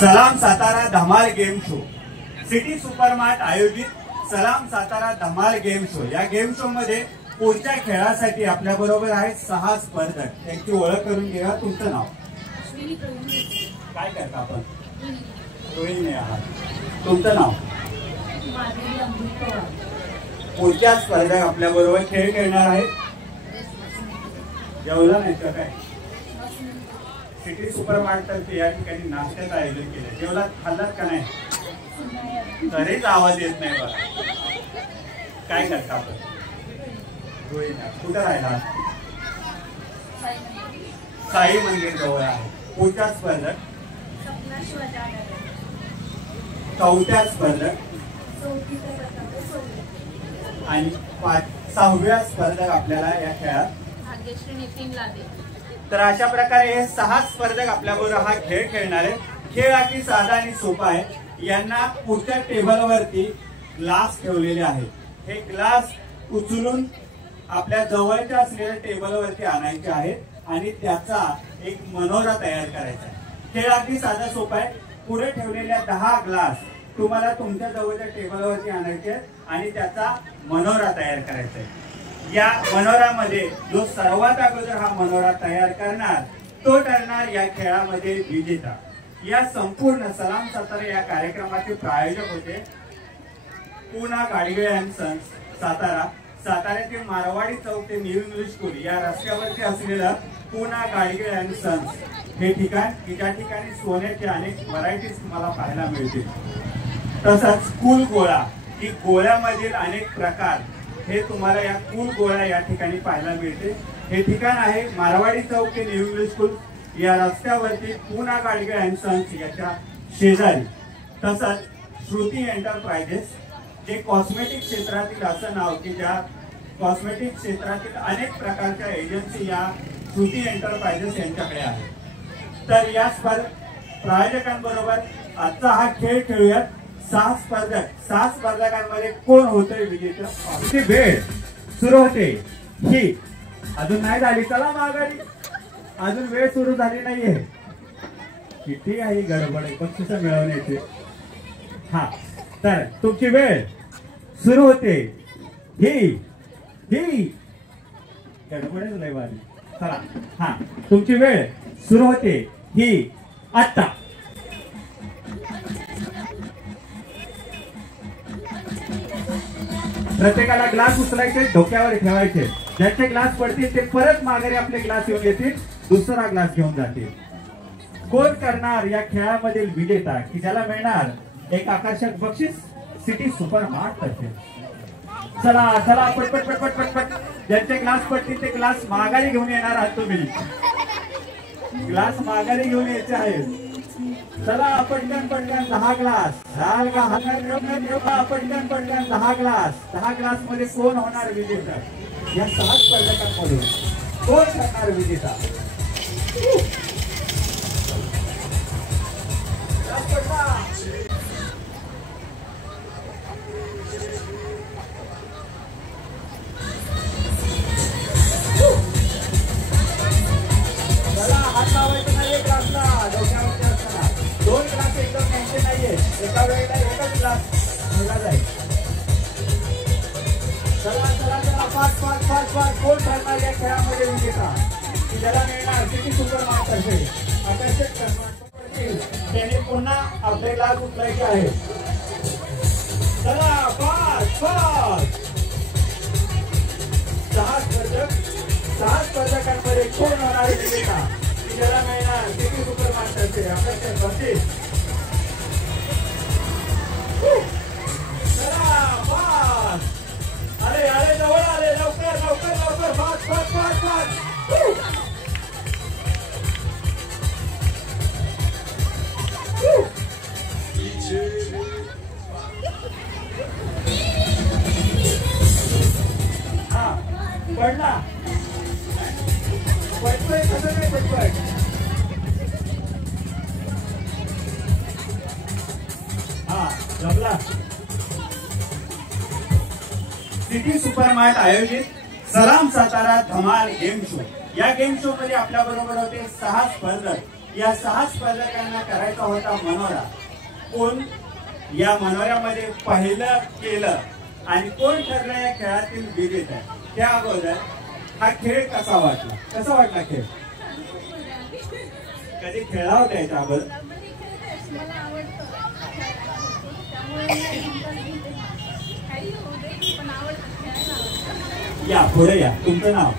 सलाम सातारा धमाल game show, city supermart आयोजित सलाम सातारा धमाल गेम शो। या गेम शो मध्ये पुढच्या खेळासाठी आपल्या बरोबर आहेत 6 स्पर्धक। त्यांची ओळख करून घ्या। तुमचं नाव काय करता आपण? रोहिणी आहात। तुमचं नाव? पुढच्या स्पर्धक आपल्या बरोबर खेळ खेळणार आहेत। जेवला नाही का काय? सिटी सुपरमार्ट तर्फे या ठिकाणी नाश्त्याचं आयोजन केलं। जेवलात खाल्लात का नाही? तरीच आवाज येत नाही बघा। काय करता आपण? कुठं राहिला? साई मंदिर जवळ आहे। पुढच्या स्पर्धक? चौथ्या स्पर्धक आणि 6व्या स्पर्धक आपल्याला या खेळात नितीन लादे। तर अशा प्रकारे हे 6 स्पर्धक आपल्याबरोबर हा खेळ खेळणार आहेत। खेळ अगदी साधा आणि सोपा आहे। यांना पुढच्या टेबलवरती ग्लास ठेवलेले आहेत। हे ग्लास उचलून आपल्या जवळच्या असलेल्या टेबलवरती आणायचे आहेत आणि त्याचा एक मनोरा तयार करायचा आहे। खेळ अगदी साधा सोपा आहे। पुढे ठेवलेल्या 10 ग्लास तुम्हाला तुमच्या जवळच्या टेबलवरती आणायचे आणि त्याचा मनोरा तयार करायचा आहे। या मनोरामध्ये जो सर्वात अगोदर हा मनोरा तयार करणार तो ठरणार या खेळामध्ये विजेता। या संपूर्ण सलाम सातारा या कार्यक्रमाचे प्रायोजक होते पूना गाडगे अँड सन्स सातारा। साताऱ्यातील मारवाडी चौक ते न्यू इंग्लिश स्कूल या रस्त्यावरती असलेलं पूना गाडगे अँड सन्स हे ठिकाण, ज्या ठिकाणी सोन्याचे अनेक व्हरायटीज तुम्हाला पाहायला मिळतील। तसंच कूल गोळा, ही गोळ्यामधील अनेक प्रकार हे तुम्हाला या कूल गोळा या ठिकाणी पाहायला मिळते। हे ठिकाण आहे मारवाडी चौक ते न्यू इंग्लिश स्कूल या रस्त्यावरती पूना गाडगे अँड सन्स याच्या शेजारी। तसंच श्रुती एंटरप्राइजेस, जे कॉस्मेटिक क्षेत्रातील असं नाव की ज्या कॉस्मेटिक क्षेत्रातील अनेक प्रकारच्या एजन्सी या श्रुती एंटरप्राइजेस यांच्याकडे आहेत। तर या प्रायोजकांबरोबर आजचा हा खेळ खेळूयात। 6 स्पर्धकांमध्ये कोण होतोय विजेता? वेळ सुरू होते ही अजून नाही झाली। चला माघारी, अजून वेळ सुरू झाली नाहीये। किती आहे गडबड बक्षीस मिळवण्याची। हा, तर तुमची वेळ सुरू होते ही गडबडच लय वाली। चला, हा, तुमची वेळ सुरू होते ही आता। प्रत्येकाला ग्लास उचलायचे, डोक्यावर ठेवायचे। ज्याचे ग्लास पडतील ते परत माघारी आपले ग्लास घेऊन येतील, दुसरा ग्लास घेऊन जातील। कोण करणार या खेळामधील विजेता की ज्याला मिळणार एक आकर्षक बक्षीस सिटी सुपरमार्ट तर्फे? चला चला, पटपट पटपट पटपट। ज्यांचे ग्लास पडतील ते ग्लास माघारी घेऊन येणार आहात तुम्ही। ग्लास माघारी घेऊन यायचे आहेत। चला पटकन पटकन 10 ग्लास। पटकन पटकन 10 ग्लास। 10 ग्लास मध्ये कोण होणार विजेता? या 6 स्पर्धकांमधून कोण ठरणार विजेता? हात लावायचं नाही ग्लासला, डोक्यावरती असताना 2 ग्लास एकदम न्यायचे नाहीये। एका वेळेला एकच ग्लास दिला जाईल। चला चला चला, फास्ट फास्ट फास्ट फास्ट। कोण ठरणार या खेळामध्ये विजेता की ज्याला मिळणार सिटी सुपरमार्ट तर्फे आकर्षक सन्मान? त्याने पुन्हा आपले ग्लास उचलायचे आहे। चला फास्ट फास्ट। 6 स्पर्धकांमध्ये कोण होणार विजेता की ज्याला मिळणार सिटी सुपरमार्ट तर्फे आकर्षक बक्षीस? चला फास्ट। अरे अरे जवळ आले, लवकर लवकर लवकर, फास्ट फास्ट फास्ट फास्ट। हा, पडला पटपट, कसं नाही पटपट। हा, जमला। सिटी सुपरमार्ट आयोजित सलाम सातारा धमाल गेम शो, या गेम शो मध्ये आपल्या बरोबर होते 6 स्पर्धक। या 6 स्पर्धकांना करायचा होता मनोरा. कोण या मनोऱ्यामध्ये पहिलं केलं आणि कोण ठरलं या खेळातील विजेता आहे. त्या अगोदर हा खेळ कसा वाटला खेळ? कधी खेळला होता याच्या अगोदर? या पुढे या, तुमचं नाव?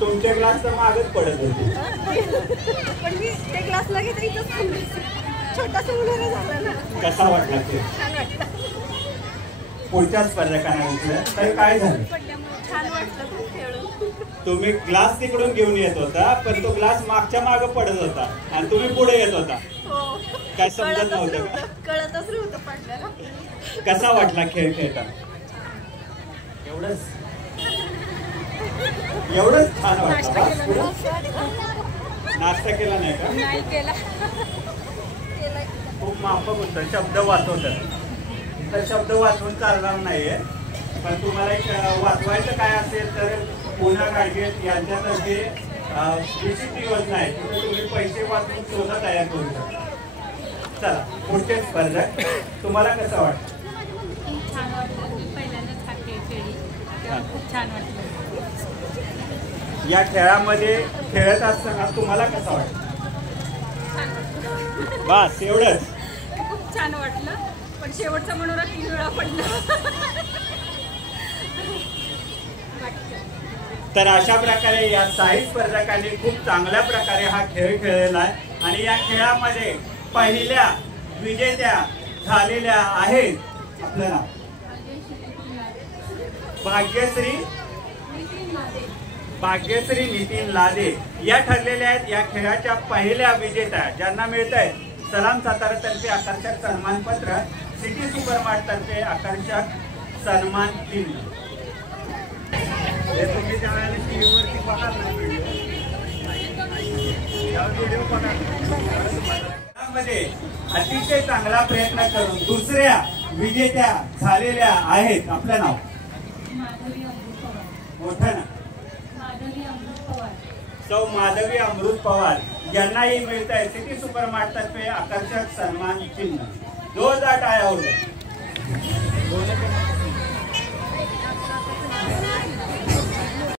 तुमचे क्लास तर मागच पडत होते. पण मी ते क्लासला घेते छोटासा मुलगा झाला ना. कसा वाटला ते? छान वाटलं. पुढच्या स्पर्धकांना विचारलं तर काय झालं? छान वाटलं खूप खेळून. तुम्ही ग्लास तिकडून घेऊन येत होता पण तो ग्लास मागच्या मागे पडत होता आणि तुम्ही पुढे येत होता. हो. काय समजत नव्हतं का? कळतच नव्हतं पडल्याला. कसा वाटला खेळ खेळताना? एवढंच छान वाटलं. नाश्ता केला नाही का? नाही केला. खूप माफक होतं. शब्द वाचवतात. इथं शब्द वाचवून चालणार नाहीये पण तुम्हाला एक वाचवायचं काय असेल तर पुन्हा गाडगेट यांच्यातर्फे विशिष्ट योजना आहे तिथे तुम्ही पैसे वाचून शोधा तयार करू शकता. चला पुढचे स्पर्धक, तुम्हाला कसं वाटतं? छान वाटलं. मी पहिल्यांदाच हा खेळ खेळली. खूप छान वाटलं. या खेळामध्ये खेळत असताना तुम्हाला कसं वाटतं? बस एवढंच. खूप छान वाटलं पण शेवटचा मनोरा 3 वेळा पडला. तर अशा प्रकारे या 6 स्पर्धकांनी खूप चांगल्या प्रकारे हा खेळ खेळलेला आहे आणि या खेळामध्ये पहिल्या विजेत्या झालेल्या आहेत. आपलं नाव? भाग्यश्री नितीन लादे या ठरलेल्या आहेत या खेळाच्या पहिल्या विजेत्या, ज्यांना मिळत आहे सलाम सातारा तर्फे आकर्षक सन्मानपत्र, सिटी सुपरमार्ट तर्फे आकर्षक सन्मान चिन्ह. हे तुम्ही ज्यावेळेला टीव्हीवरती बघाल ना व्हिडिओ मध्ये अतिशय चांगला प्रयत्न करून दुसऱ्या विजेत्या झालेल्या आहेत. आपलं नाव? मोठं ना? सौ माधवी अमृत पवार यांनाही मिळत आहे सिटी सुपरमार्ट तर्फे आकर्षक सन्मान चिन्ह. 2008 आया होते.